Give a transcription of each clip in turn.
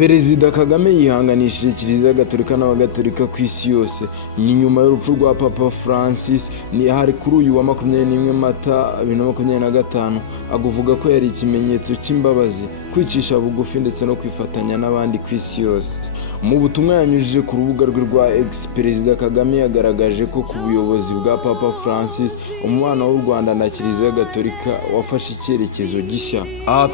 Perezida Kagame yihanganishije Kiliziya Gatolika n'Abagatolika ku isi yose ni nyuma y'urupfu rwa Papa Francis ni hari kuri uyu wa 21 Mata 2025 aguvuga ko yari ikimenyetso cy'imbabazi kwicisha bugufi ndetse no kwifatanya n'abandi ku isi yose. Mu butumwa yanyujije ku rubuga rwe rwa X, Perezida Kagame yagaragaje ko ku buyobozi bwa Papa Francis umubano w'u Rwanda na Kiliziya Gatolika wafashe icyerekezo gishya.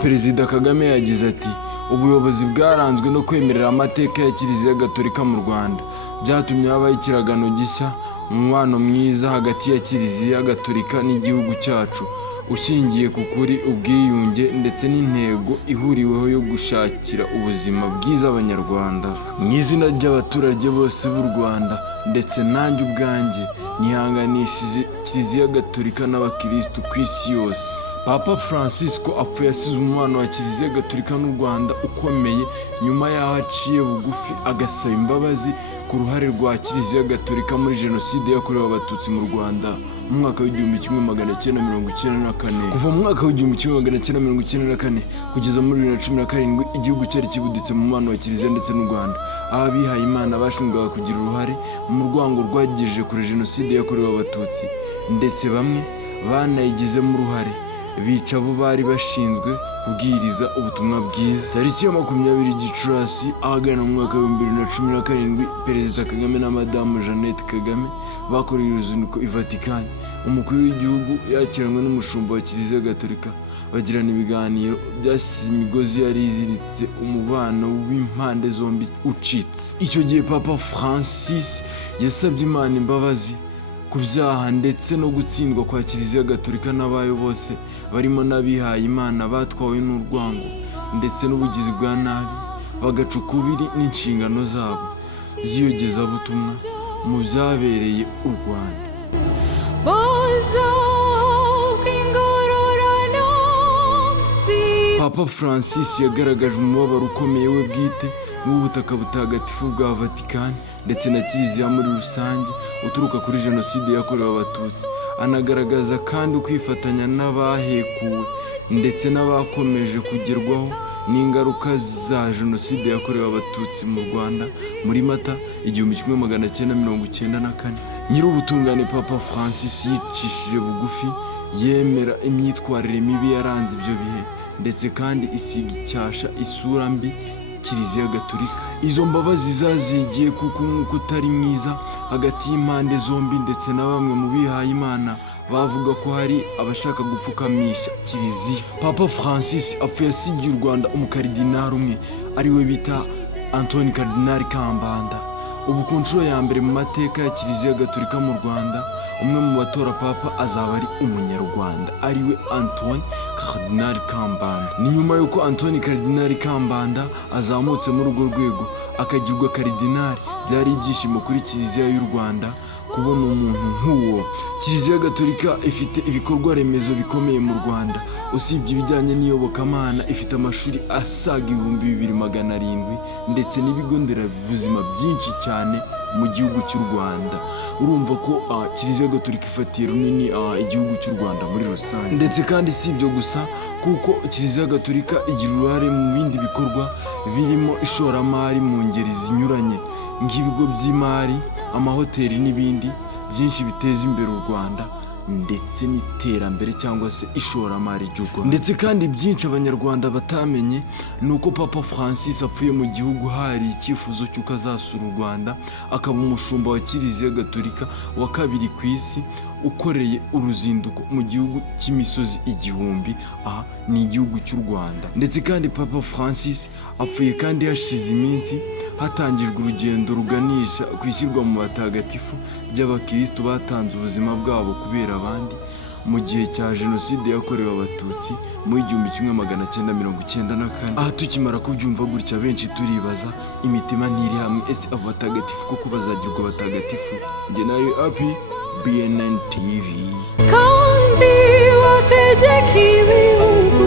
Perezida Kagame yagize ati ubuyobozi bwaranzwe no kwemerera amateka ya Kiliziya Gatolika mu Rwanda byatumye habaho ikiragano gishya, umubano mwiza hagati ya Kiliziya Gatolika n'igihugu cyacu ushingiye ku kuri, ubwiyunge ndetse n'intego ihuriweho yo gushakira ubuzima bwiza abanyarwanda. Mu izina ry'abaturage bose b'u Rwanda ndetse nanjye ubwanjye nihanganishije Kiliziya Gatolika n'abakirisitu ku isi yose. Papa Francisco apfuye asize umubano wa Kiliziya Gatolika n'u Rwanda ukomeye nyuma y'aho aciye bugufi agasaba imbabazi ku ruhare rwa Kiliziya Gatolika muri Jenoside yakorewe Abatutsi mu Rwanda mu mwaka w'1994. Kuva mu mwaka w'1994 kugeza muri 2017 igihugu cyari kibuditse mu mubano wa Kiliziya ndetse n'u Rwanda. Abihaye Imana bashinzwe kugira uruhare mu rwango rwagejeje kuri Jenoside yakorewe Abatutsi ndetse bamwe banayigizemo uruhare bica abo bari bashinzwe kubwiriza ubutumwa bwiza. Tariki ya 20 Gicurasi ahagana mu mwaka wa 2017 Perezida Kagame na Madamu Jeannette Kagame bakoreye uruzinduko i Vatican. Umukuru w'igihugu yakiranywe n'umushumba wa Kiliziya Gatolika bagirana ibiganiro byasize imigozi yari iziritse umubano w'impande zombi ucitse. Icyo gihe Papa Francis yasabye Imana imbabazi ku byaha ndetse no gutsindwa kwa Kiliziya Gatolika n'abayo bose barimo n'abihaye Imana batwawe n'urwango ndetse n'ubugizi bwa nabi bagaca ukubiri n'inshingano zabo z'iyogezabutumwa mu byabereye u Rwanda. Papa Francis yagaragaje umubabaro ukomeye we bwite n'ubutaka butagatifu bwa Vatican ndetse na Kiliziya muri rusange uturuka kuri Jenoside yakorewe Abatutsi. Anagaragaza kandi kwifatanya n'abahekuwe ndetse n'abakomeje kugerwaho n'ingaruka za Jenoside yakorewe Abatutsi mu Rwanda muri Mata 1994. Nyir'ubutungane Papa Francis yicishije bugufi yemera imyitwarire mibi yaranze ibyo bihe ndetse kandi isiga icyasha isura mbi Kiliziya Gatolika. Izo mbabazi zazigiye kuko umwuka utari mwiza hagati y'impande zombi ndetse na bamwe mu bihaye Imana bavuga ko hari abashaka gupfukamisha Kiliziya. Papa Francis apfuye asigiye u Rwanda umukaridinari umwe ariwe bita Antoine Cardinal Kambanda. Ubu ku nshuro ya mbere mu mateka ya Kiliziya Gatolika mu Rwanda umwe mu batora Papa azaba ari umunyarwanda ariwe Antoine Cardinal Kambanda. Ni nyuma yuko Antoine Cardinal Kambanda azamutse muri urwo rwego akagirwa karidinari, byari ibyishimo kuri Kiliziya y'u Rwanda kubona umuntu nk'uwo. Kiliziya Gatolika ifite ibikorwa remezo bikomeye mu Rwanda. Usibye ibijyanye n'iyobokamana ifite amashuri asaga 2700 ndetse n'ibigo nderabuzima byinshi cyane mu gihugu cy'u Rwanda. Urumva ko Kiliziya Gatolika ifatiye runini igihugu cy'u Rwanda muri rusange. Ndetse kandi si ibyo gusa kuko Kiliziya Gatolika igira uruhare mu bindi bikorwa birimo ishoramari mu ngeri zinyuranye nk'ibigo by'imari, amahoteli n'ibindi byinshi biteza imbere u Rwanda ndetse n'iterambere cyangwa se ishoramari ry'u Rwanda. Ndetse kandi byinshi abanyarwanda batamenye ni uko Papa Francis apfuye mu gihugu hari icyifuzo cy'uko azasura u Rwanda akaba umushumba wa Kiliziya Gatolika wa kabiri ku isi ukoreye uruzinduko mu gihugu cy'imisozi 1000 ni igihugu cy'u Rwanda. Ndetse kandi Papa Francis apfuye kandi hashize iminsi hatangijwe urugendo ruganisha ku ishyirwa mu batagatifu ry'abakirisitu batanze ubuzima bwabo kubera abandi mu gihe cya Jenoside yakorewe Abatutsi mu 1994. Tukimara kubyumva gutya benshi turibaza imitima ntiri hamwe, ese abo batagatifu koko bazagirwa batagatifu? Njye nawe Happy BNN TV. Kandi wategeka ibihugu